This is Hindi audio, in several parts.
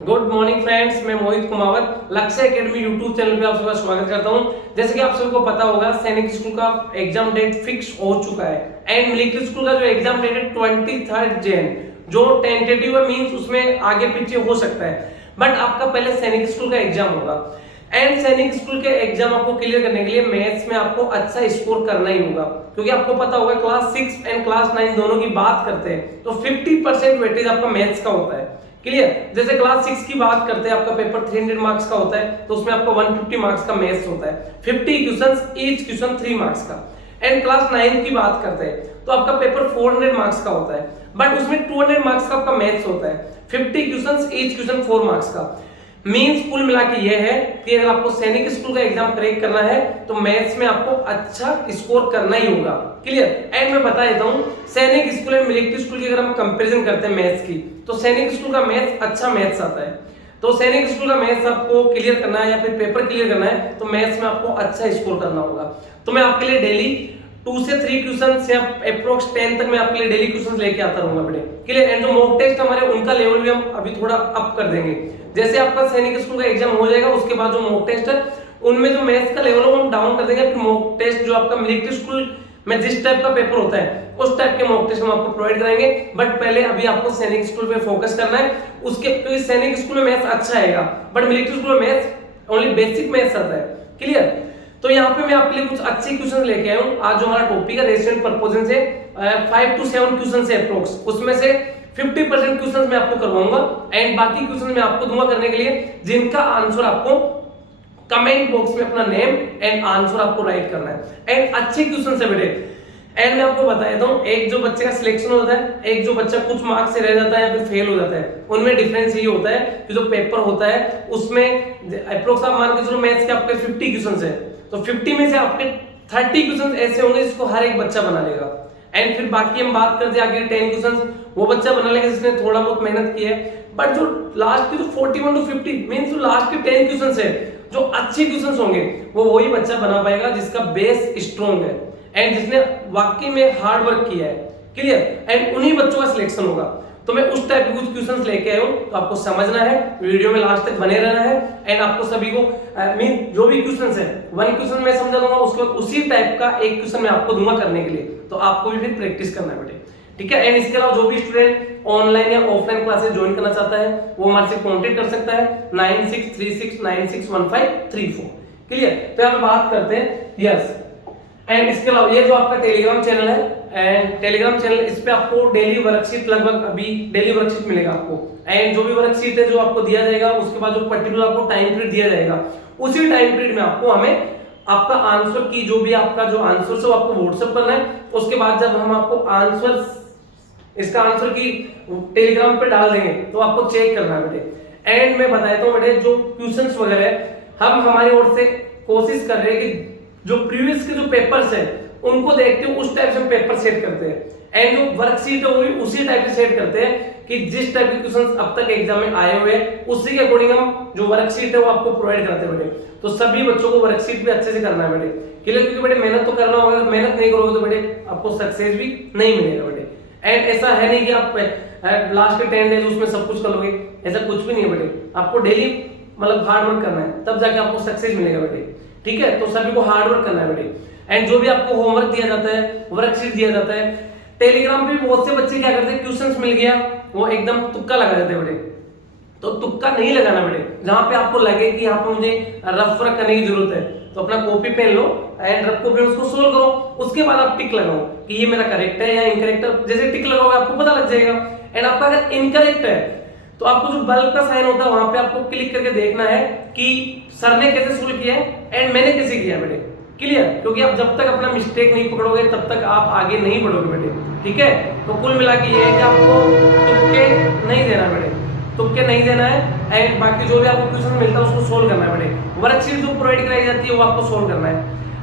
गुड मॉर्निंग फ्रेंड्स, मैं मोहित कुमावत लक्ष्य एकेडमी यूट्यूब चैनल पे आप सबका स्वागत करता हूं। जैसे कि आप सबको पता होगा, सैनिक स्कूल का एग्जाम डेट फिक्स हो चुका है एंड मिलिट्री स्कूल का जो एग्जाम डेट है 23 जैन, जो टेंटेटिव है, मींस उसमें आगे पीछे हो सकता है, बट आपका पहले सैनिक स्कूल का एग्जाम होगा। एंड सैनिक स्कूल के एग्जाम आपको क्लियर करने के लिए मैथ्स में आपको अच्छा स्कोर करना ही होगा, क्योंकि आपको पता होगा क्लास 6 एंड क्लास 9 दोनों की बात करते हैं तो 50% वेटेज आपका मैथ्स का होता है। क्लियर? जैसे क्लास 6 की बात करते हैं, आपका पेपर 300 मार्क्स का होता है, तो उसमें आपको 150 मार्क्स का मैथ्स होता है, 50 क्वेश्चंस, ईच क्वेश्चन 3 मार्क्स का। एंड क्लास 9 की बात करते हैं तो आपका पेपर 400 मार्क्स का होता है, बट उसमें 200 मार्क्स का आपका मैथ्स होता है, 50 क्वेश्चंस, ईच क्वेश्चन 4 मार्क्स का। मींस कुल मिला के ये है कि अगर आपको सैनिक स्कूल का एग्जाम क्रैक करना है तो मैथ्स में आपको अच्छा स्कोर करना ही होगा। क्लियर? एंड मैं बता देता हूं, सैनिक स्कूल एंड मिलिट्री स्कूल की अगर हम कंपैरिजन करते हैं मैथ्स की, तो सैनिक स्कूल का मैथ्स अच्छा मैथ्स आता है। तो सैनिक स्कूल का मैथ्स आपको क्लियर करना है या फिर पेपर क्लियर करना है तो मैथ्स में आपको अच्छा स्कोर करना होगा। तो मैं आपके लिए डेली 2 से 3 क्वेश्चंस या अप्रोक्स 10 तक मैं आपके लिए डेली क्वेश्चंस लेके आता रहूंगा बेटे। क्लियर? एंड जो मॉक टेस्ट हमारे उनका लेवल भी हम अभी थोड़ा अप कर देंगे। जैसे आपका सैनिक स्कूल का एग्जाम हो जाएगा, उसके बाद जो मॉक टेस्ट है उनमें जो मैथ्स का लेवल है वो हम डाउन कर देंगे। फिर मॉक टेस्ट जो आपका मिलिट्री स्कूल में जिस टाइप का पेपर होता है उस टाइप के मॉक टेस्ट हम आपको प्रोवाइड कराएंगे, बट पहले अभी आपको सैनिक स्कूल पे फोकस करना है। उसके क्योंकि सैनिक स्कूल में मैथ्स अच्छा आएगा, बट मिलिट्री स्कूल में मैथ्स ओनली बेसिक मैथ्स आता है। क्लियर? तो यहाँ पे मैं आपके लिए कुछ अच्छे क्वेश्चन लेके आया हूँ। आज जो हमारा टॉपिक है रेशिएंट प्रपोर्शन से 5 to 7 क्वेश्चन से अप्रोक्स, उसमें से 50% क्वेश्चन मैं आपको करवाऊंगा एंड बाकी क्वेश्चन मैं आपको दूंगा करने के लिए, जिनका आंसर आपको कमेंट बॉक्स में अपना नेम एंड आंसर आपको राइट करना है। एंड अच्छे क्वेश्चन से बेटे। एंड मैं आपको बता देता हूँ, एक जो बच्चे का सिलेक्शन होता है, एक जो बच्चा कुछ मार्क्स से रह जाता है या फिर फेल हो जाता है, उनमें डिफरेंस ये होता है कि जो पेपर होता है उसमें अप्रोक्स आप मान के चलो मैथ्स के आपके 50 क्वेश्चन है, तो 50 में से आपके 30 क्वेश्चन ऐसे होंगे जिसको हर एक बच्चा बना लेगा। एंड फिर बाकी हम बात करते हैं आगे 10 क्वेश्चन वो बच्चा बना लेगा जिसने थोड़ा बहुत मेहनत की है, बट जो लास्ट की जो 41 to 50 मींस जो लास्ट के 10 क्वेश्चन है जो अच्छे क्वेश्चन होंगे वो वही बच्चा बना पाएगा जिसका बेस स्ट्रॉन्ग है एंड जिसने वाकई में हार्ड वर्क किया है। क्लियर? एंड उन्हीं बच्चों का सिलेक्शन होगा। तो मैं उस टाइप के कुछ क्वेश्चंस लेके आया हूं, तो आपको समझना है, वीडियो में लास्ट तक बने रहना है। एंड आपको सभी को मीन जो भी क्वेश्चंस है, वन क्वेश्चन मैं समझा दूंगा, उसके बाद उसी टाइप का एक क्वेश्चन मैं आपको दूंगा करने के लिए, तो आपको भी फिर प्रैक्टिस करना है बेटे। ठीक है? एंड इसके अलावा जो भी स्टूडेंट ऑनलाइन या ऑफलाइन क्लासेस ज्वाइन करना चाहता है वो हमारे से कांटेक्ट कर सकता है 9636961534। क्लियर? तो यहाँ पे बात करते हैं यस। एंड इसके अलावा ये जो आपका टेलीग्राम चैनल है, एंड टेलीग्राम चैनल, इस पे आपको डेली वर्कशीट, लगभग अभी डेली वर्कशीट मिलेगा आपको। एंड जो भी वर्कशीट है जो आपको दिया जाएगा, उसके बाद जो पर्टिकुलर आपको टाइम पीरियड दिया जाएगा, उसी टाइम पीरियड में आपको हमें आपका आंसर की जो भी आपका जो आंसर है वो आपको व्हाट्सएप करना है। उसके बाद जब हम आपको आंसर, इसका आंसर की टेलीग्राम पे डाल देंगे तो आपको चेक करना है बेटे। एंड मैं बता देता हूँ बेटे, जो क्वेश्चंस वगैरह हम हमारी ओर से कोशिश कर रहे हैं कि जो प्रीवियस के जो पेपर्स है उनको देखते हुए उस टाइप से हम पेपर सेट करते हैं। एंड जो वर्कशीट है वो भी उसी टाइप से सेट करते हैं कि जिस टाइप के क्वेश्चंस अब तक एग्जाम में आए हुए हैं उसी के अकॉर्डिंग हम जो वर्कशीट है वो आपको प्रोवाइड करते हैं बेटे। तो सभी बच्चों को वर्कशीट भी अच्छे से करना है बेटे। क्लियर? क्योंकि बेटे मेहनत तो करना होगा, अगर मेहनत नहीं करोगे तो बेटे आपको सक्सेस भी नहीं मिलेगा बेटे। एंड ऐसा है नहीं कि आप लास्ट के 10 डेज उसमें सब कुछ कर लोगे, ऐसा कुछ भी नहीं है बेटे। आपको डेली मतलब हार्ड वर्क करना है, तब जाके आपको सक्सेस मिलेगा बेटे। ठीक है? तो सभी को हार्ड वर्क करना है बेटे। एंड जो भी आपको होमवर्क दिया जाता है, वर्कशीट दिया जाता है, टेलीग्राम पे बहुत से बच्चे क्या करते हैं, क्वेश्चंस मिल गया वो एकदम तुक्का लगा देते हैं बेटे। तो तुक्का नहीं लगाना बेटे। जहां पे आपको लगे कि यहाँ पे मुझे रफ वर्क करने की जरूरत है तो अपना कॉपी पेन लो एंड रफ कॉपी में उसको सोल्व करो, उसके बाद आप टिक लगाओ कि ये मेरा करेक्ट है या इनकरेक्ट है। जैसे टिक लगाओगे आपको पता लग जाएगा। एंड आपका अगर इनकरेक्ट है तो आपको जो बल्ब का साइन होता है वहां पे आपको क्लिक करके देखना है कि सर ने कैसे सोल्व किया है एंड मैंने कैसे किया बेटे। क्लियर? क्योंकि आप जब तक अपना मिस्टेक नहीं पकड़ोगे तब तक आप आगे नहीं बढ़ोगे बेटे। ठीक है? तो कुल मिला के ये है कि आपको तुक्के नहीं देना बेटे, तुक्के नहीं देना है। एंड बाकी जो भी आपको क्वेश्चन मिलता है उसको सोल्व करना है बेटे। वर्कशीट जो प्रोवाइड कराई जाती है वो आपको सोल्व करना है।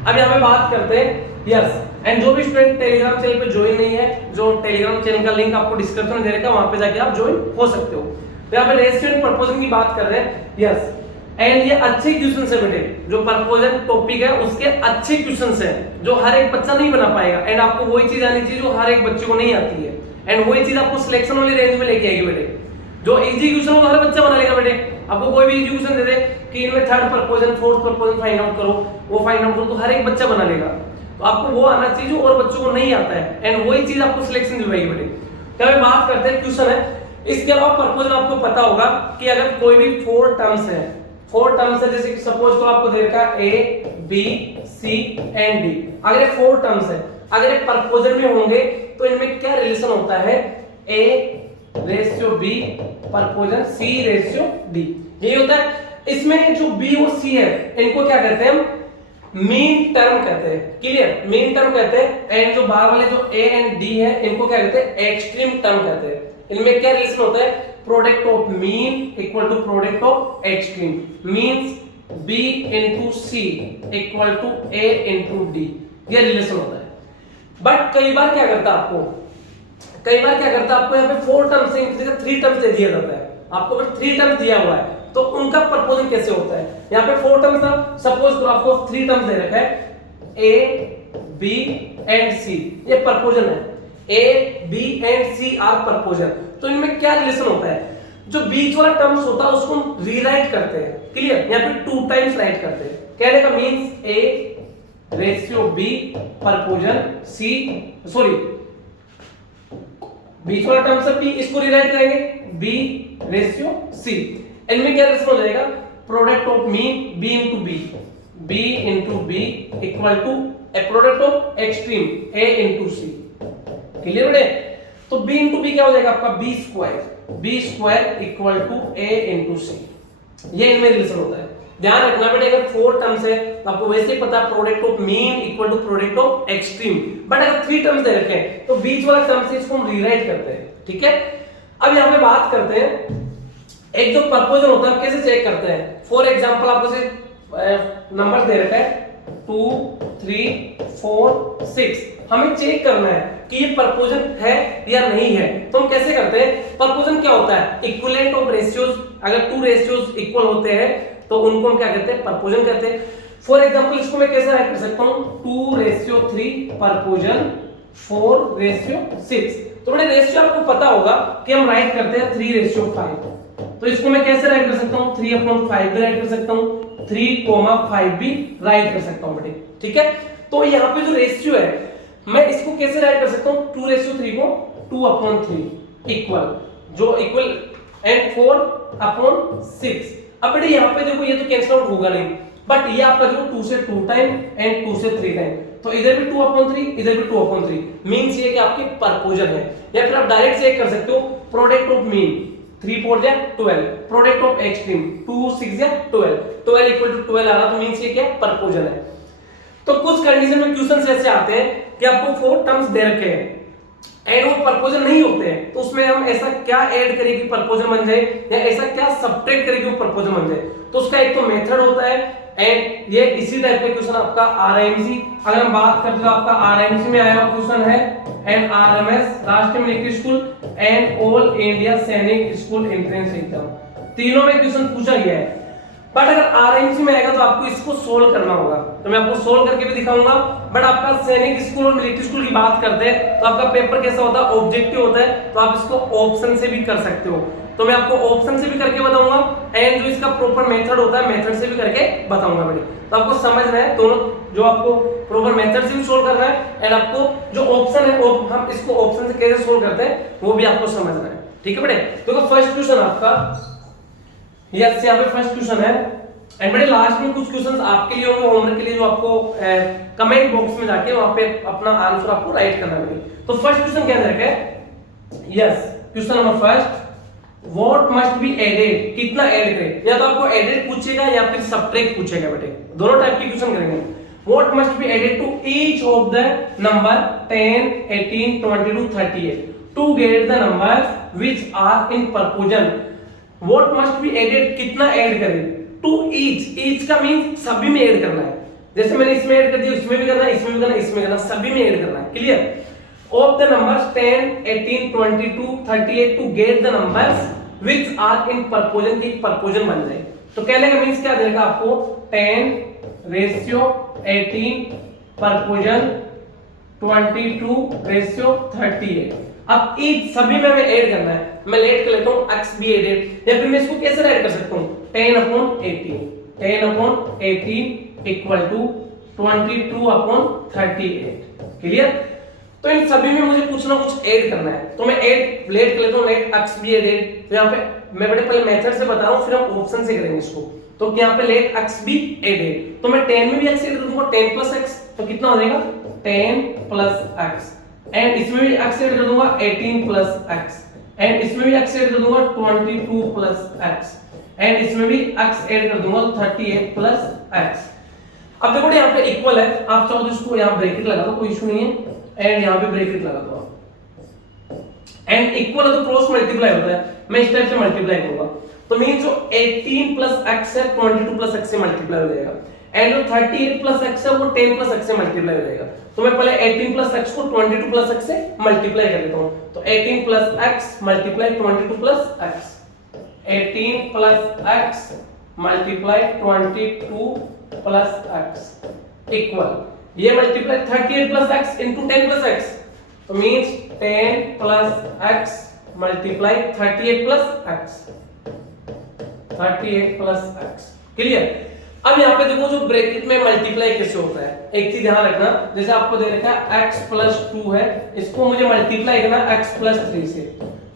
अब यहाँ पे बात करते हैं यस। एंड जो भी स्टूडेंट टेलीग्राम चैनल पे ज्वाइन नहीं है, जो टेलीग्राम चैनल का लिंक आपको डिस्क्रिप्शन में दे रखा है, वहां पे जाके आप ज्वाइन हो सकते हो। तो यहाँ पे रेशिएंट प्रपोर्शन की बात कर रहे हैं यस। एंड ये अच्छे क्वेश्चन है बेटे, जो प्रपोजन टॉपिक है उसके अच्छे क्वेश्चन है जो हर एक बच्चा नहीं बना पाएगा। एंड आपको वही चीज आनी चाहिए जो हर एक बच्चे को नहीं आती है, एंड वही चीज आपको सिलेक्शन वाली रेंज में लेके आएगी बेटे। जो इजी क्वेश्चन वो हर बच्चा बना लेगा बेटे। आपको कोई भी इजी क्वेश्चन दे दे कि इनमें थर्ड प्रपोजन फोर्थ प्रपोजन फाइंड आउट करो, वो फाइंड आउट करो, तो हर एक बच्चा बना लेगा। तो आपको वो आना चाहिए जो और बच्चों को नहीं आता है, एंड वही चीज आपको सिलेक्शन दिलवाएगी बेटे। तो अभी बात करते हैं क्वेश्चन है, इसके अलावा प्रपोजन आपको पता होगा कि अगर कोई भी फोर टर्म्स है, जैसे कि सपोज तो आपको दे रखा है A B C and D, अगर ये फोर टर्म्स है, अगर ये प्रपोजन में होंगे तो इनमें क्या रिलेशन होता है, A ratio B proportion C ratio D, यही होता है। इसमें जो बी और सी है इनको क्या कहते हैं हम, मीन टर्म कहते हैं, क्लियर, मीन टर्म कहते हैं। एंड जो बाहर वाले जो ए एंड डी है इनको क्या कहते हैं, एक्सट्रीम टर्म कहते हैं। इनमें क्या रिलेशन होता है, product of mean equal to product of extreme, means B into C equal to A into D, ये रिलेशन होता है। बट कई बार क्या करता है आपको यहाँ पे फोर टर्म्स से इनकी जगह थ्री टर्म्स दे दिया जाता है। आपको अगर थ्री टर्म्स दिया हुआ है तो उनका प्रपोजन कैसे होता है, यहाँ पे फोर टर्म्स था, सपोज तो आपको थ्री टर्म्स दे रखा है, ए बी एंड सी, ये प्रपोजन है, A B and C are proportion. तो इनमें क्या रिलेशन होता है, जो बीच वाला टर्म्स होता है उसको हम रीराइट करते हैं, क्लियर, यहाँ पे टू टाइम्स राइट करते हैं। कहने का means A ratio B proportion C, sorry बीच वाला टर्म सब बी, इसको रीराइट करेंगे बी रेशियो सी। इनमें क्या रिलेशन हो जाएगा, product of mean B into B into B equal to A product of extreme A into C, clear बेटे। तो बी इनटू बी क्या हो जाएगा आपका, B square equal to A into C, ये इनमें रिलेशन होता है। ध्यान रखना बेटे, अगर फोर टर्म्स है तो आपको वैसे ही पता product of mean equal to product of extreme, but अगर थ्री टर्म्स दे रखे हैं तो बीच वाला टर्म से इसको हम रीराइट करते हैं, ठीक है। अब यहाँ पे बात करते हैं एक जो प्रपोजन होता है कैसे चेक करते हैं। फॉर एग्जांपल आपको से नंबर दे रखा है 2 3 4 6, हमें चेक करना है कि ये प्रपोजन है या नहीं है। तो हम कैसे करते हैं, प्रपोजन क्या होता है, इक्विवेलेंट ऑफ रेशियोज, अगर टू रेशियोज इक्वल होते हैं तो उनको हम क्या कहते हैं, प्रपोजन कहते हैं। फॉर एग्जांपल इसको मैं कैसे राइट कर सकता हूं, 2:3 प्रपोजन 4:6। तो बड़े रेशियो आपको पता होगा कि हम राइट करते हैं 3:5, तो इसको मैं कैसे राइट कर सकता हूं, 3/5 भी राइट कर सकता हूं, 3,5 भी राइट कर सकता हूं बेटे, ठीक है। तो यहाँ पे जो रेशियो है मैं इसको कैसे राइट कर सकता हूं, 2:3 को 2/3 इक्वल, जो इक्वल एंड 4/6। अब बेटे यहाँ पे देखो ये तो कैंसिल आउट होगा नहीं, बट ये आपका देखो 2 से 2 टाइम एंड 2 से 3 टाइम, तो इधर भी 2/3 इधर भी 2/3, मींस ये कि आपकी प्रपोजन है। या फिर आप डायरेक्ट चेक कर सकते हो, प्रोडक्ट ऑफ मीन 3 4 या 12, प्रोडक्ट ऑफ एक्सट्रीम 2 6 या 12 इक्वल टू 12 आ रहा, तो मींस ये क्या प्रपोजन है। तो कुछ कंडीशन में क्वेश्चंस ऐसे आते हैं कि आपको फोर टर्म्स दे रखे हैं एंड वो प्रपोजन नहीं होते हैं, तो उसमें हम ऐसा क्या ऐड करें कि प्रपोजन बन जाए, या ऐसा क्या सब्ट्रैक्ट करें कि वो प्रपोजन बन जाए। तो उसका एक तो मेथड होता है, एंड ये इसी टाइप का क्वेश्चन आपका आरएमसी, अगर हम बात करते हैं आपका आरएमसी में आया हुआ क्वेश्चन है, एंड आरएमएस राष्ट्रीय military school and all India सैनिक स्कूल एंट्रेंस एग्जाम, तीनों में क्वेश्चन पूछा गया है। बट अगर आरएमसी में आएगा तो आपको इसको सोल्व करना होगा, तो मैं आपको सोल्व करके भी दिखाऊंगा। बट आपका सैनिक स्कूल और मिलिट्री स्कूल की बात करते हैं तो आपका पेपर कैसा होता है, ऑब्जेक्टिव होता है, तो आप इसको ऑप्शन से भी कर सकते हो, तो मैं आपको ऑप्शन से भी करके बताऊंगा, एंड जो इसका प्रॉपर मेथड होता है मेथड से भी करके बताऊंगा बेटे। तो आपको समझना है दोनों, जो आपको प्रॉपर मेथड से भी सोल्व करना है, एंड आपको जो ऑप्शन है हम इसको ऑप्शन से कैसे सोल्व करते हैं वो भी आपको समझना है, ठीक है बेटे। तो फर्स्ट क्वेश्चन आपका यस, यहाँ पे फर्स्ट क्वेश्चन है, एंड बेटे लास्ट में कुछ क्वेश्चंस आपके लिए होंगे होमवर्क के लिए, जो आपको कमेंट बॉक्स में जाके वहां पे अपना आंसर आपको राइट करना है। तो फर्स्ट क्वेश्चन क्या है, yes question number first, what must be added, कितना ऐड करें, या तो आपको एडेड पूछेगा या फिर सब्ट्रैक्ट पूछेगा बेटे, दोनों टाइप के क्वेश्चन करेंगे। What must be added to each of the number 10 18 22 38 to get the numbers which are in proportion. What must be added, कितना ऐड करें, टू ईच का मींस सभी में ऐड करना है, जैसे मैंने इसमें ऐड कर दिया इसमें भी करना है, इसमें भी करना है, इसमें करना, सभी में ऐड करना है, clear. Of the numbers 10 18 22 38 to get the numbers which are in proportion, की प्रपोजन बन जाए। तो कहने का मींस क्या देगा आपको, 10:18 प्रपोजन 22:38। अब ईच सभी में हमें ऐड करना है, मैं लेट कर लेता हूँ x भी एडेड, या फिर मैं इसको कैसे राइट कर सकता हूँ 10/18 इक्वल टू 22/38। क्लियर? तो इन सभी में मुझे कुछ ना कुछ ऐड करना है, तो मैं ऐड लेट कर लेता हूँ, लेट x भी एडेड। तो यहाँ पे मैं बड़े पहले मेथड से बता रहा हूँ, फिर हम ऑप्शन से करेंगे इसको। तो यहाँ पे लेट x भी एडेड, तो मैं 10 में भी x ऐड कर दूंगा, 10 प्लस x, तो कितना हो जाएगा 10 प्लस x, एंड इसमें भी x ऐड कर दूंगा 18 प्लस x, एंड इसमें भी x ऐड कर दूंगा 22 प्लस x, एंड इसमें भी x ऐड कर दूंगा 38 प्लस x। अब देखो यहाँ पे इक्वल है, आप चाहो तो इसको यहाँ ब्रैकेट लगा दो, कोई इशू नहीं है, एंड यहाँ पे ब्रैकेट लगा दो आप, एंड इक्वल है तो क्रॉस मल्टीप्लाई होता है, मैं इस टाइप से मल्टीप्लाई करूंगा, तो मीन जो 18 प्लस x है 22 प्लस x से मल्टीप्लाई हो जाएगा, एंड जो 38 प्लस x है वो 10 प्लस x से मल्टीप्लाई हो जाएगा। तो मैं पहले 18 प्लस x को 22 प्लस x से मल्टीप्लाई कर देता हूं, तो 18 plus x multiply 22 plus x, 18 plus x multiply 22 plus x equal ये multiply 38 plus x into 10 plus x, तो means 10 plus x multiply 38 plus x, 38 plus x। Clear? अब यहाँ पे देखो जो ब्रैकेट में मल्टीप्लाई कैसे होता है, एक चीज ध्यान रखना, जैसे आपको दे रखा है x प्लस 2 है, इसको मुझे मल्टीप्लाई करना x प्लस 3 से,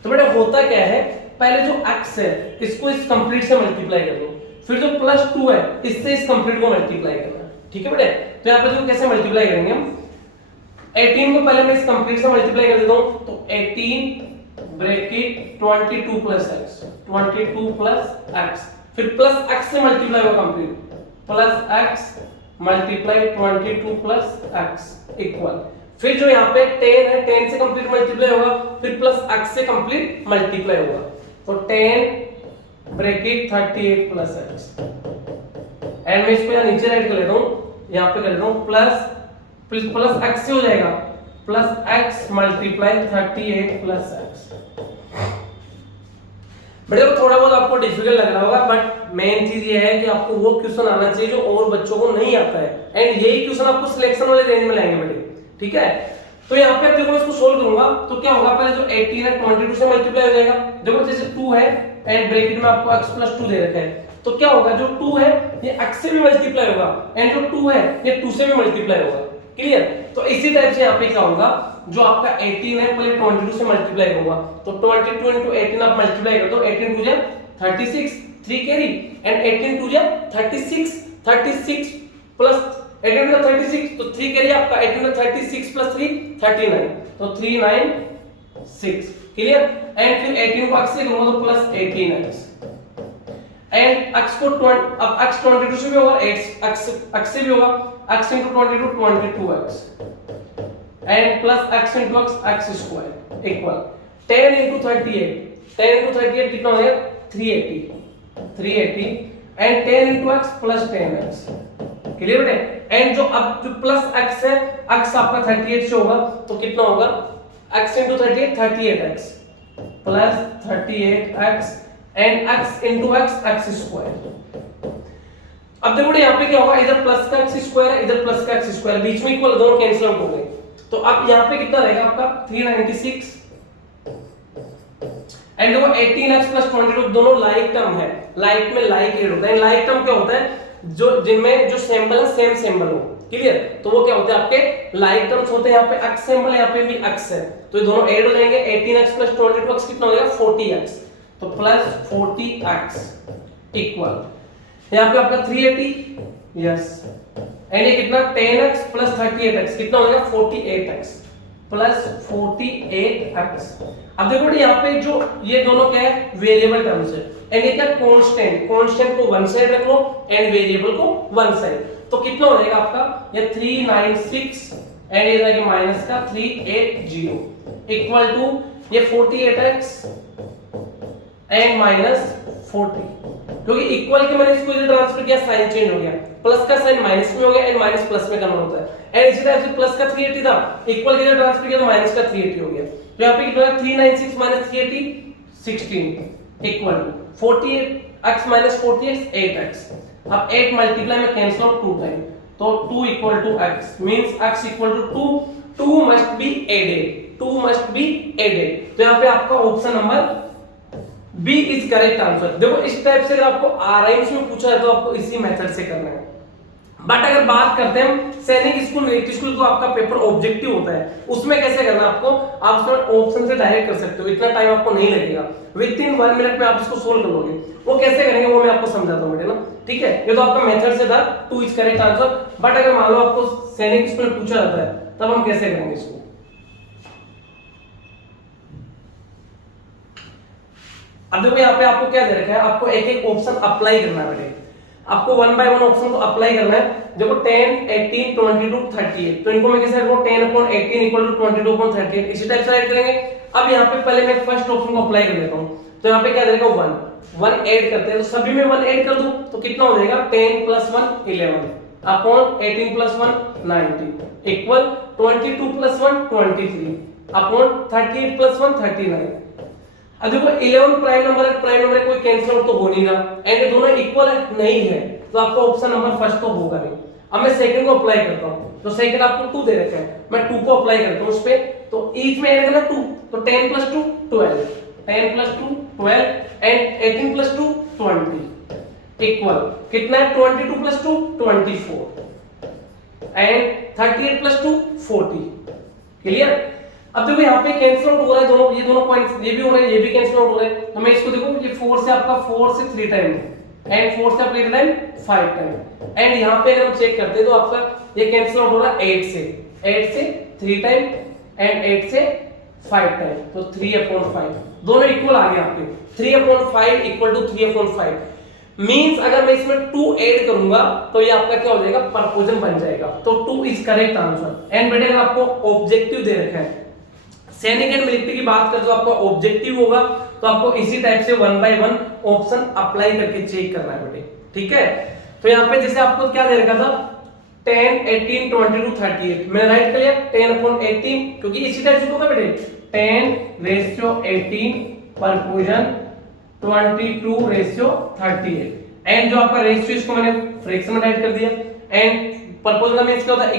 तो बेटा होता क्या है, पहले जो x है इसको इस कंप्लीट से मल्टीप्लाई कर दो, फिर जो प्लस 2 है इससे इस कंप्लीट को मल्टीप्लाई करना, ठीक है बेटे? तो यहाँ पे देखो कैसे मल्टीप्लाई करेंगे हम, 18 को पहले मैं इस कंप्लीट से मल्टीप्लाई कर देता हूँ, तो 18 bracket 22 plus x, 22 plus x, फिर प्लस x से मल्टीप्लाई होगा complete, plus x multiply 22 plus x equal, फिर जो यहाँ पे 10 है 10 से कंप्लीट मल्टीप्लाई होगा, फिर प्लस x से कंप्लीट मल्टीप्लाई होगा, तो 10 ब्रैकेट 38 प्लस x, एंड मैं इसको यहाँ नीचे राइट कर लेता हूँ, यहाँ पे कर लेता हूँ प्लस x से हो जाएगा plus x multiply 38 plus x। बेटा थोड़ा बहुत आपको डिफिकल्ट लग रहा होगा, बट मेन चीज ये है कि आपको वो क्वेश्चन आना चाहिए जो और बच्चों को नहीं आता है, एंड यही क्वेश्चन आपको सिलेक्शन वाले रेंज में लाएंगे बेटे, ठीक है? तो यहाँ पे अब देखो इसको सोल्व करूंगा, तो क्या होगा, पहले जो 18 है 22 से मल्टीप्लाई हो जाएगा, देखो जैसे 2 है एंड ब्रैकेट में आपको x प्लस 2 दे रखा है, तो क्या होगा, जो 2 है ये x से भी मल्टीप्लाई होगा, एंड जो 2 है ये 2 से भी मल्टीप्लाई होगा। क्लियर? तो इसी टाइप से यहाँ पे क्या होगा, जो आपका 18 है पहले 22 से मल्टीप्लाई होगा, तो 22 into 18 आप मल्टीप्लाई कर दो, 18 2 जा 36 3 कैरी, एंड 18 2 जा 36 प्लस 18 का 36, तो 3 कैरी आपका 18 का 36 प्लस 3 39, तो 396। क्लियर? एंड फिर 18 को x से करूंगा तो प्लस 18x, एंड x को अब x 22 से भी होगा, x से भी होगा, x into 22 22x, and plus x into x square equal 10 into 38 कितना हो जाएगा 380, and 10 into x plus 10x। Clear बेटे? एंड जो अब जो प्लस x है, x आपका 38 से होगा, तो कितना होगा, x into 38 38x plus 38x, and x into x square. अब देखो यहाँ पे क्या होगा, इधर प्लस का x स्क्वायर है, इधर प्लस का x स्क्वायर, बीच में इक्वल, दोनों कैंसिल आउट हो गए, तो अब यहाँ पे कितना रहेगा आपका 396, एंड देखो 18x प्लस 22 दोनों लाइक टर्म है, लाइक में लाइक ऐड होता है, लाइक टर्म क्या होता है, जो जिनमें जो सिंबल है सेम सिंबल हो। क्लियर? तो वो क्या होते हैं आपके लाइक टर्म्स होते हैं, यहाँ पे x सिंबल है, यहाँ पे भी x है, तो ये दोनों ऐड हो जाएंगे, 18x प्लस 22x कितना हो जाएगा 40x, तो प्लस 40x इक्वल, यहाँ पे आपका 380, यस, एंड ये कितना 10x प्लस 38x कितना हो जाएगा 48x प्लस 48x। अब देखो यहाँ पे जो ये दोनों क्या है, वेरिएबल टर्म्स है, एंड ये क्या कांस्टेंट को वन साइड रख लो एंड वेरिएबल को वन साइड, तो कितना हो जाएगा आपका ये 396, एंड ये जाएगा माइनस का 380 इक्वल टू ये 48x एंड माइनस 40, क्योंकि इक्वल के मैंने इसको इधर ट्रांसफर किया, साइन चेंज हो गया, प्लस का साइन माइनस में हो गया एंड माइनस प्लस में कन्वर्ट होता है, एंड इसी टाइप से प्लस का 380 था, इक्वल के इधर ट्रांसफर किया तो माइनस का 380 हो गया, तो यहाँ पे कितना है 396 minus 380 16 equal to 48x minus 48 8x। अब 8 मल्टीप्लाई में कैंसिल आउट 2 टाइम, तो 2 equal to x means x equal to 2 must be added, 2 must be added, तो यहाँ पे आपका option number B is correct answer. देखो इस टाइप से अगर आपको आरआईएम्स में पूछा है तो आपको इसी मेथड से करना है। बट अगर बात करते हैं सैनिक स्कूल मिलिट्री स्कूल, तो आपका पेपर ऑब्जेक्टिव होता है, उसमें कैसे करना आपको, आप उसमें ऑप्शन से डायरेक्ट कर सकते हो, इतना टाइम आपको नहीं लगेगा, विद इन 1 मिनट में आप इसको सोल्व कर लोगे। वो कैसे करेंगे वो मैं आपको समझाता हूं बेटे ना, ठीक है। ये तो आपका मेथड से था, 2 इज करेक्ट आंसर। बट अगर मान लो आपको सैनिक स्कूल में पूछा जाता है तब हम कैसे करेंगे इसको। अब देखो यहाँ पे आपको क्या दे रखा है, आपको एक एक ऑप्शन अप्लाई करना है बेटे, आपको 1 बाय 1 ऑप्शन को अप्लाई करना है। देखो 10, 18, 22, 38, तो इनको मैं कैसे रखूं, 10/18 इक्वल टू 22/38, इसी टाइप से राइट करेंगे। अब यहाँ पे पहले मैं फर्स्ट ऑप्शन को अप्लाई कर लेता हूँ, तो यहाँ पे क्या देगा 1 ऐड करते हैं, तो सभी में 1 ऐड कर दूं तो कितना हो जाएगा, 10 + 1 11 अपॉन 18 + 1 19 इक्वल 22 + 1 23 अपॉन 38 + 1 39। अब देखो 11 प्राइम नंबर है, प्राइम नंबर कोई कैंसिल आउट तो हो नहीं रहा, एंड ये दोनों इक्वल है नहीं है, तो आपका ऑप्शन नंबर फर्स्ट तो होगा नहीं। अब मैं सेकंड को अप्लाई करता हूं, तो सेकंड आपको 2 दे रखे हैं, मैं 2 को अप्लाई करता हूं उस पे, तो ईच में ऐड करना 2, तो 10 + 2 12, 10 + 2 12 एंड 18 + 2 20 इक्वल कितना है, 22 + 2 24 एंड 38 + 2 40। क्लियर। अब देखो यहाँ पे कैंसिल आउट हो रहा है दोनों, ये दोनों पॉइंट्स ये भी हो रहे हैं, ये भी कैंसिल आउट हो रहे हैं, तो मैं इसको देखो ये 4 से आपका 4 से 3 टाइम एंड 4 से आपका टाइम 5 टाइम, एंड यहाँ पे अगर हम चेक करते हैं तो आपका ये कैंसिल आउट हो रहा है 8 से 3 टाइम एंड 8 से 5 टाइम, तो 3/5 दोनों इक्वल आ गए आपके, 3/5 इक्वल टू 3/5 मींस अगर मैं इसमें 2 ऐड करूंगा तो ये आपका क्या हो जाएगा, परपोजन बन जाएगा, तो 2 इज करेक्ट आंसर। एंड बेटे अगर आपको ऑब्जेक्टिव दे रखा है सैनिक एंड मिलिट्री की बात करें तो आपका ऑब्जेक्टिव होगा, तो आपको इसी टाइप से 1 बाय 1 ऑप्शन अप्लाई करके चेक करना है बेटे, ठीक है। तो यहाँ पे जैसे आपको क्या दे रखा था 10, 18, 22, 38, मैंने राइट कर लिया 10/18 क्योंकि इसी टाइप से होगा बेटे, 10/18 परपोजन 22/38 एंड जो आपका रेशियो इसको मैंने फ्रैक्शन में ऐड कर दिया, एंड परपोजन का मींस क्या होता है,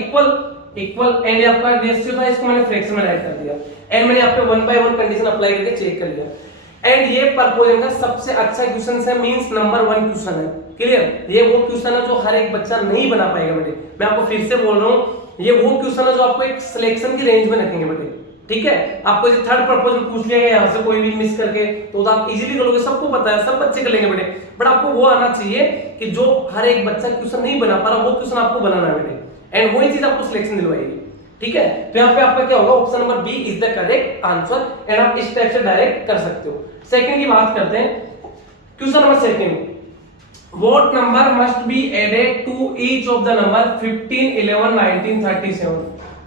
इक्वल एंड आपका रेशियो था इसको मैंने फ्रैक्शन में ऐड कर दिया, एंड मैंने यहाँ पे 1 बाय 1 कंडीशन अप्लाई करके चेक कर लिया, एंड ये परपोजन का सबसे अच्छा क्वेश्चन है, मींस नंबर 1 क्वेश्चन है। क्लियर। ये वो क्वेश्चन है जो हर एक बच्चा नहीं बना पाएगा बेटे, मैं आपको फिर से बोल रहा हूँ, ये वो क्वेश्चन है जो आपको एक सिलेक्शन की रेंज में रखेंगे बेटे, ठीक है। आपको ये थर्ड परपोजन पूछ लिया गया यहाँ से कोई भी मिस करके तो आप इजीली करोगे, सबको पता है, सब बच्चे कर लेंगे बेटे, बट आपको वो आना चाहिए कि जो हर एक बच्चा क्वेश्चन नहीं बना पा रहा वो क्वेश्चन आपको बनाना है बेटे, एंड वही चीज आपको सिलेक्शन दिलवाएगी, ठीक है। तो यहाँ पे आपका क्या होगा, option number B is the correct answer, and आप इस टाइप से डायरेक्ट कर सकते हो। सेकंड की बात करते हैं, question number second, what number must be added to each of the number 15, 11, 19, 37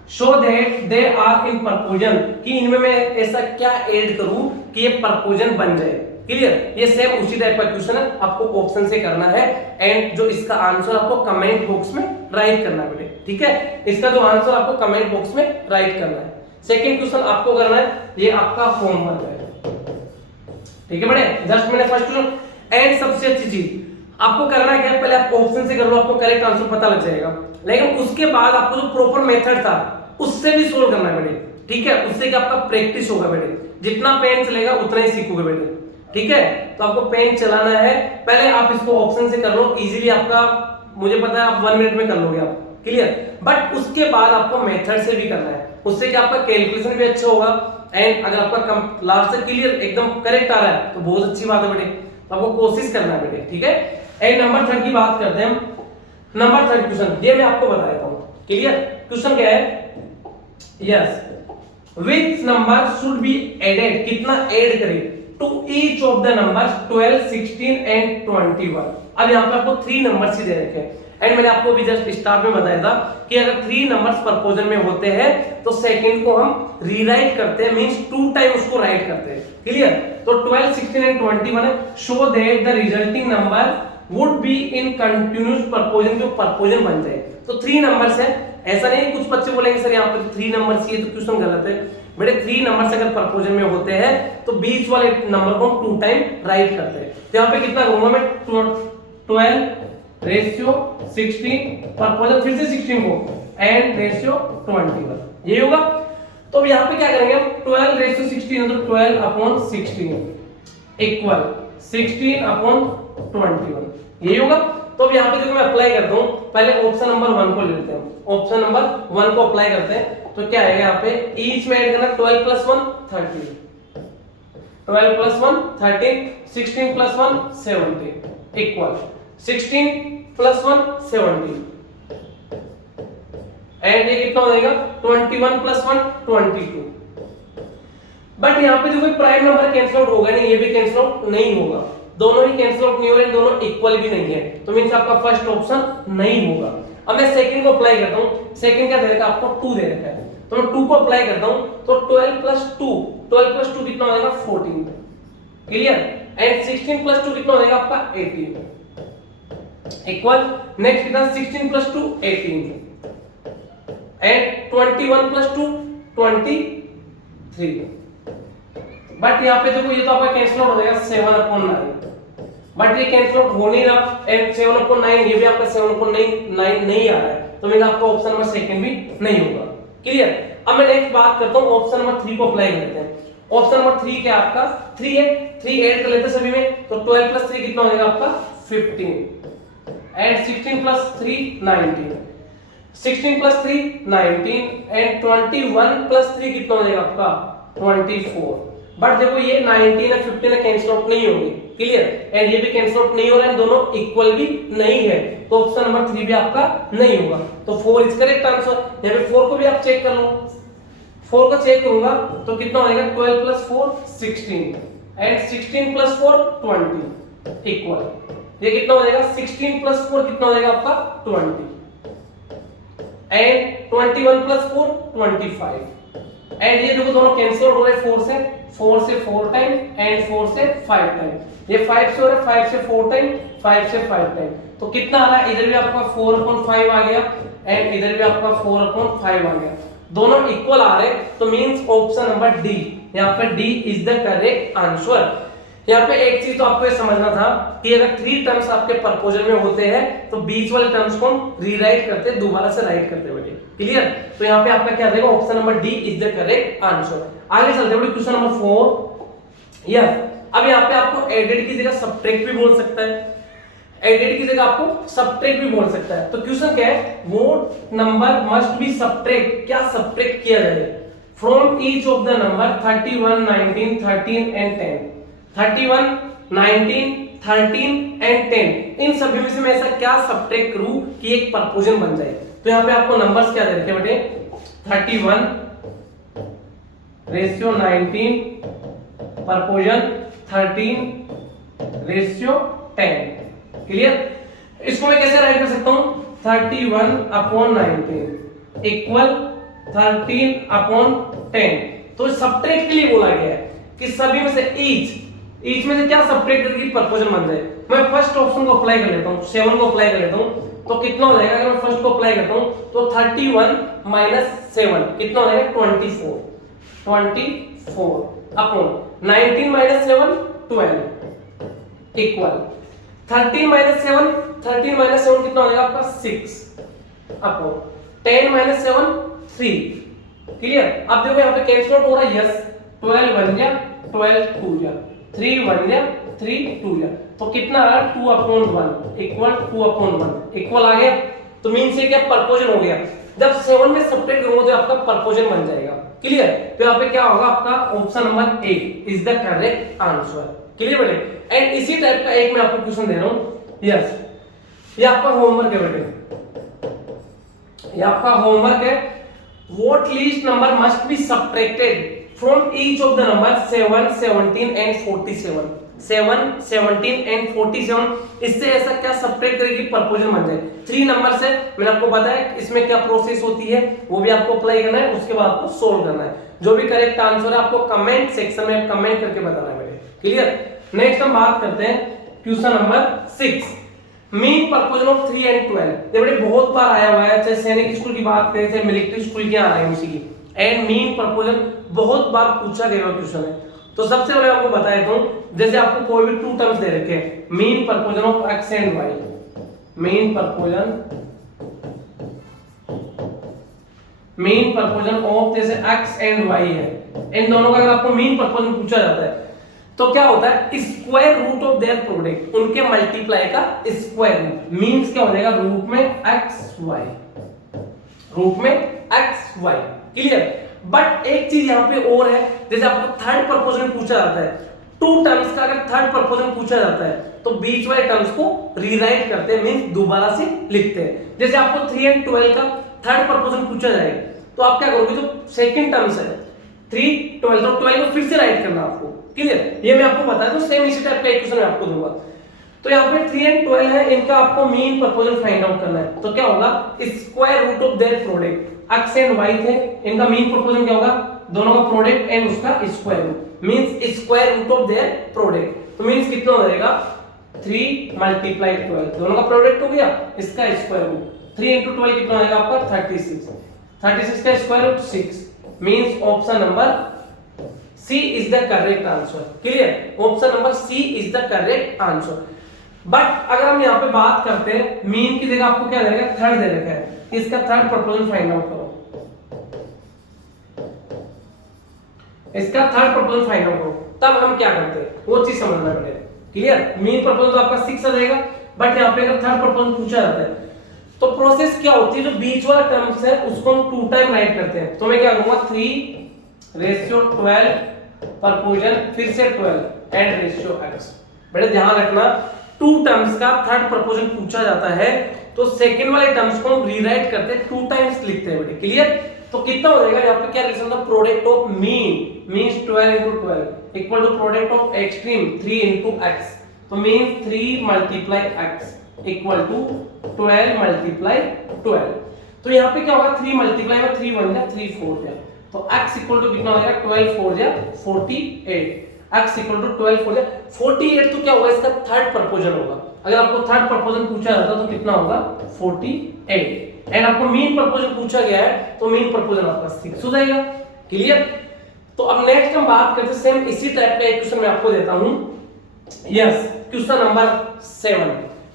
show that they are in proportion, कि इनमें मैं ऐसा क्या ऐड करूं कि ये परपोजन बन जाए। क्लियर। ये सेम उसी टाइप का क्वेश्चन है, आपको ऑप्शन से करना है, एंड जो इसका आंसर आपको कमेंट बॉक्स में राइट करना है बेटे, ठीक है। इसका जो आंसर आपको कमेंट बॉक्स में राइट करना है। सेकंड क्वेश्चन आपको करना है, ये आपका होमवर्क है, ठीक है बेटे। जस्ट मैंने फर्स्ट क्वेश्चन, एंड सबसे अच्छी चीज आपको करना क्या है, पहले आप ऑप्शन से कर लो, आपको करेक्ट आंसर पता लग जाएगा, लेकिन उसके बाद आपको जो प्रॉपर मेथड था उससे भी सोल्व करना है बेटे, ठीक है। उससे क्या आपका प्रैक्टिस होगा बेटे, जितना पेन चलेगा उतना ही सीखोगे बेटे, ठीक है। तो आपको पेन चलाना है, पहले आप इसको ऑप्शन से कर लो, इजीली आपका मुझे पता है आप 1 मिनट में कर लोगे आप, क्लियर। बट उसके बाद आपको मेथड से भी करना है, उससे क्या आपका कैलकुलेशन भी अच्छा होगा, एंड अगर आपका लास्ट से क्लियर एकदम करेक्ट आ रहा है तो बहुत अच्छी बात है बेटे, तो आपको कोशिश करना है बेटे, ठीक है। एंड नंबर 3 की बात करते हैं हम। नंबर 3 क्वेश्चन ये मैं आपको बता देता हूं, क्लियर। क्वेश्चन क्या है, yes which number should be added, कितना ऐड करें to each of the numbers 12, 16 and 21। अब यहाँ पे आपको 3 नंबर्स ही दे रखे हैं, एंड मैंने आपको भी जस्ट स्टार्ट में बताया था कि अगर 3 नंबर्स परपोजन में होते हैं तो सेकंड को हम रीराइट करते हैं, मींस 2 टाइम उसको राइट करते हैं, क्लियर। तो 12, 16 and 21 है, show that the resulting number would be in continuous proportion, जो परपोजन बन जाए। तो 3 नंबर्स है, ऐसा नहीं कुछ बच्चे बोलेंगे सर यहाँ पे तो 3 नंबर्स ही है, तो क्वेश्चन गलत है बेटे। 3 नंबर्स अगर परपोजन में होते हैं तो बीच वाले नंबर को 2 टाइम राइट करते हैं। तो यहाँ पे कितना करूंगा मैं, 12 रेशियो 16 परपोजन फिर से 16 को एंड रेशियो 21, ये होगा। तो अब यहाँ पे क्या करेंगे हम, 12 रेशियो 16 है तो 12/16 इक्वल 16 अपॉन 21, यही होगा। तो अब यहाँ पे देखो मैं अप्लाई करता हूँ, पहले ऑप्शन नंबर 1 को ले लेते हैं, ऑप्शन नंबर 1 को अप्लाई करते हैं। तो क्या आएगा यहाँ पे, ईच में ऐड करना 12 plus 1 13, 12 plus 1 13, 16 plus 1 17 equal 16 plus 1 17 and ये कितना हो जाएगा 21 प्लस 1 22। बट यहाँ पे जो कोई प्राइम नंबर कैंसिल आउट होगा नहीं, ये भी कैंसिल आउट नहीं होगा, दोनों ही कैंसिल आउट नहीं हो रहे, दोनों इक्वल भी नहीं है, तो मींस आपका फर्स्ट ऑप्शन नहीं होगा। अब मैं सेकंड को अप्लाई करता हूँ, सेकंड क्या दे रखा है आपको 2 दे रखा है, तो मैं 2 को अप्लाई करता हूँ, तो 12 प्लस 2 कितना हो जाएगा 14, क्लियर, एंड 16 प्लस 2 कितना हो जाएगा आपका 18 इक्वल, नेक्स्ट कितना 16 प्लस 2 18 एंड 21 प्लस 2 23। बट यहाँ पे देखो ये तो आपका कैंसिल आउट हो जाएगा 7/9, बट ये कैंसिल आउट हो नहीं रहा, एंड 7/9 ये भी आपका 7/9 नहीं आ रहा है, तो मेरा आपका ऑप्शन नंबर सेकंड भी नहीं होगा, क्लियर। अब मैं नेक्स्ट बात करता हूँ, ऑप्शन नंबर 3 को अप्लाई करते हैं। ऑप्शन नंबर 3 क्या आपका 3 है, 3 ऐड कर लेते हैं सभी में, तो 12 प्लस 3 कितना हो जाएगा आपका 15 and 16 plus 3 19, 16 plus 3 19 and 21 plus 3 कितना हो जाएगा आपका 24। बट देखो ये 19 और 15 कैंसिल आउट नहीं होगी, क्लियर, एंड ये भी कैंसिल आउट नहीं हो रहा है, दोनों इक्वल भी नहीं है, तो ऑप्शन नंबर 3 भी आपका नहीं होगा, तो 4 इज करेक्ट आंसर। यहाँ पे 4 को भी आप चेक कर लो, 4 को चेक करूंगा तो कितना हो जाएगा 12 प्लस 4 16 एंड 16 प्लस 4 20 इक्वल, ये कितना हो जाएगा 16 प्लस 4 कितना हो जाएगा आपका 20 एंड 21 प्लस 4 25 एंड ये देखो दोनों कैंसिल हो रहे हैं 4 से 4 टाइम एंड 4 से 5 टाइम, ये 5 से हो रहा है 5 से 4 टाइम 5 से 5 टाइम, तो कितना आ रहा है, इधर भी आपका 4/5 आ गया एंड इधर भी आपका 4/5 आ गया, दोनों इक्वल आ रहे, तो मींस ऑप्शन नंबर डी, यहाँ पे D is the correct answer. यहाँ पे एक चीज तो आपको ये समझना था कि अगर 3 टर्म्स आपके प्रपोजल में होते हैं तो बीच वाले टर्म्स को रीराइट करते, दोबारा से राइट करते बेटे, क्लियर। तो यहाँ पे आपका क्या रहेगा, option number D is the correct answer. आगे चलते हैं क्वेश्चन नंबर 4। यस, अब यहाँ पे आपको एडेड की जगह सब्ट्रैक्ट भी बोल सकता है, एडेड की जगह आपको सब्ट्रैक्ट भी बोल सकता है, तो क्वेश्चन क्या है, वो नंबर मस्ट बी सब्ट्रैक्ट, क्या सब्ट्रैक्ट किया जाए from each of the number 31 19 13 and 10, 31 19 13 and 10, इन सभी में से मैं ऐसा क्या सब्ट्रैक्ट करूं कि एक प्रपोजन बन जाए। तो यहाँ पे आपको नंबर्स क्या दे रखे बेटे, 31 रेशियो 19 प्रपोजन 13 रेशियो 10, क्लियर। इसको मैं कैसे राइट कर सकता हूं, 31/19 इक्वल 13/10, तो सब्ट्रैक्ट के लिए बोला गया है कि सभी में से ईच में से क्या सब्ट्रैक्ट करके प्रपोजन बन जाए। मैं फर्स्ट ऑप्शन को अप्लाई कर लेता हूं, 7 को अप्लाई कर लेता हूं, तो कितना हो जाएगा, अगर मैं फर्स्ट को अप्लाई करता हूं तो 31 - 7 कितना हो जाएगा 24 अपॉन 19 - 7 12 इक्वल 13 - 7 कितना हो जाएगा आपका 6 अपॉन 10 - 7 3, क्लियर। अब देखो यहाँ पे कैंसिल आउट हो रहा है, यस 12 1 जा 12 2 जा 3 1 जा 3 2 जा, तो कितना आ रहा 2/1 इक्वल 2/1 इक्वल आ गया, तो मीन से क्या प्रपोजन हो गया। जब 7 में सब्ट्रैक्ट करूंगा तो आपका प्रपोजन बन जाएगा, क्लियर। तो यहाँ पे क्या होगा आपका option number A is the correct answer, clear बेटे। एंड इसी टाइप का एक मैं आपको क्वेश्चन दे रहा हूं, यस ये आपका होमवर्क है बेटे, ये आपका होमवर्क है, what least number must be subtracted from each of the number 7 17 and 47, 7 17 and 47, इससे ऐसा क्या सब्ट्रैक्ट करेगी प्रपोजन बन जाए। 3 नंबर से मैंने आपको बताया इसमें क्या प्रोसेस होती है, वो भी आपको अप्लाई करना है, उसके बाद आपको सोल्व करना है। जो भी करेक्ट आंसर है आपको कमेंट सेक्शन में कमेंट करके बताना है बेटे, क्लियर। नेक्स्ट हम बात करते हैं question number 6, mean proportion of 3 and 12। ये बड़े बहुत बार आया हुआ है, चाहे सैनिक स्कूल की बात करें चाहे मिलिट्री स्कूल की आ रही है उसी की, एंड मीन प्रपोजन बहुत बार पूछा गया क्वेश्चन है। तो सबसे पहले आपको बता देता हूं, जैसे आपको कोई भी 2 टर्म्स दे रखे हैं, mean proportion of x and y, mean proportion of जैसे x एंड y है, इन दोनों का अगर आपको मीन प्रपोजन पूछा जाता है, तो क्या होता है square root of their product, उनके मल्टीप्लाई का स्क्वायर रूट, मींस क्या हो जाएगा रूट में एक्स वाई, रूट में एक्स वाई। क्लियर। बट एक चीज यहां पे और है, जैसे आपको थर्ड प्रपोजन में पूछा जाता है, टू टर्म्स का अगर थर्ड प्रपोजन पूछा जाता है तो बीच वाले टर्म्स को रीराइट करते हैं, मींस दोबारा से लिखते हैं। जैसे आपको 3 and 12 का थर्ड प्रपोजन पूछा जाए तो आप क्या करोगे, जो सेकंड टर्म्स है 3 12, तो 12 को फिर से राइट करना आपको। क्लियर। ये मैं आपको बताया, तो सेम इसी टाइप का इक्वेशन मैं आपको दूंगा। तो यहाँ पे 3 and 12 है, इनका आपको मीन प्रपोजन फाइंड आउट करना है। तो क्या होगा square root of their product, x and y थे, इनका मीन प्रपोजन क्या होगा, दोनों का प्रोडक्ट एंड उसका square root, means square root of their product. तो मींस कितना हो जाएगा 3 मल्टीप्लाई 12, दोनों का प्रोडक्ट हो गया, इसका स्क्वायर रूट 3 into 12 कितना आएगा आपका 36, 36 का square root 6, means option number C is the correct answer. Clear. Option number C is the correct answer. But अगर हम यहाँ पे बात करते हैं मीन की जगह आपको क्या दे रखा है, थर्ड दे रखा है, इसका थर्ड प्रपोजन फाइंड आउट करो, इसका थर्ड प्रपोजन फाइंड आउट करो, तब हम क्या करते हैं वो चीज समझना पड़ेगा। क्लियर। मीन प्रपोजन तो आपका 6 आ जाएगा, बट यहाँ पे अगर थर्ड प्रपोजन पूछा जाता है तो प्रोसेस क्या होती है, जो बीच वाला टर्म्स है उसको हम 2 टाइम राइट करते हैं। तो मैं क्या करूंगा 3/12 प्रपोजन फिर से 12 एंड रेशियो x। बेटा ध्यान रखना 2 टर्म्स का थर्ड प्रपोजन पूछा जाता है तो सेकंड वाले टर्म्स को हम रीराइट करते हैं, 2 टाइम्स लिखते हैं बेटे। क्लियर। तो कितना हो जाएगा यहाँ पे क्या रिलेशन था, product of mean means 12 into 12 equal to product of extreme 3 into x, तो means 3 multiply x equal to 12 multiply 12। तो यहाँ पे क्या होगा 3 मल्टीप्लाई में 3 1 जा 3 4 जा, तो x इक्वल टू कितना हो जाएगा 12 4 जा 48, x इक्वल टू 12 4 जा 48। तो क्या होगा इसका थर्ड प्रपोजन होगा, अगर आपको थर्ड प्रपोजन पूछा जाता तो कितना होगा 48, एंड आपको मीन प्रपोजन पूछा गया है तो मीन प्रपोजन आपका 6 हो जाएगा। क्लियर। तो अब नेक्स्ट हम बात करते हैं सेम इसी टाइप का एक क्वेश्चन मैं आपको देता हूं। Yes, question number 7,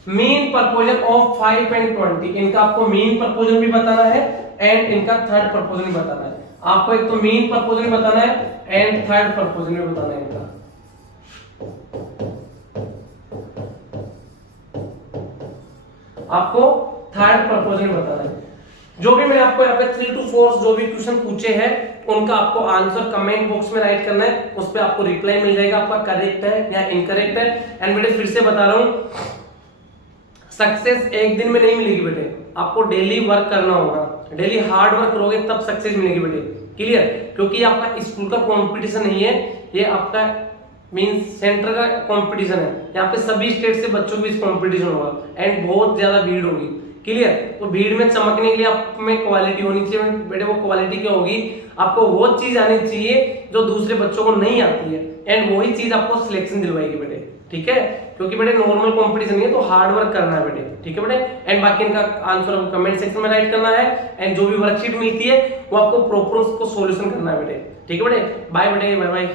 mean proportion of 5 and 20। इनका आपको मीन प्रपोजन भी बताना है एंड इनका थर्ड प्रपोजन भी बताना है। आपको एक तो मीन प्रपोजन बताना है एंड थर्ड प्रपोजन भी बताना है इनका। आपको थर्ड प्रपोजन बताना है। जो भी मैं आपको यहाँ पे 3 to 4 जो भी क्वेश्चन पूछे हैं उनका आपको आंसर कमेंट बॉक्स में राइट करना है, उस पे आपको रिप्लाई मिल जाएगा आपका करेक्ट है या इनकरेक्ट है। एंड बेटे फिर से बता रहा हूँ, सक्सेस एक दिन में नहीं मिलेगी बेटे, आपको डेली वर्क करना होगा, डेली हार्ड वर्क करोगे तब सक्सेस मिलेगी बेटे। क्लियर। क्योंकि आपका स्कूल का कंपटीशन नहीं है, ये आपका मींस सेंटर का कंपटीशन है, यहाँ पे सभी स्टेट से बच्चों के बीच कंपटीशन होगा एंड बहुत ज्यादा भीड़ होगी। क्लियर। तो भीड़ में चमकने के लिए आप में क्वालिटी होनी चाहिए बेटे, वो क्वालिटी क्या होगी, आपको वो चीज आनी चाहिए जो दूसरे बच्चों को नहीं आती है, एंड वही चीज आपको सिलेक्शन दिलवाएगी बेटे। ठीक है। क्योंकि बेटे नॉर्मल कंपटीशन नहीं है, तो हार्ड वर्क करना है बेटे। ठीक है बेटे। एंड बाकी इनका आंसर आपको कमेंट सेक्शन में राइट करना है, एंड जो भी वर्कशीट मिलती है वो आपको प्रॉपर उसको सॉल्यूशन करना है बेटे। ठीक है बेटे। बाय बेटे, बाय बाय।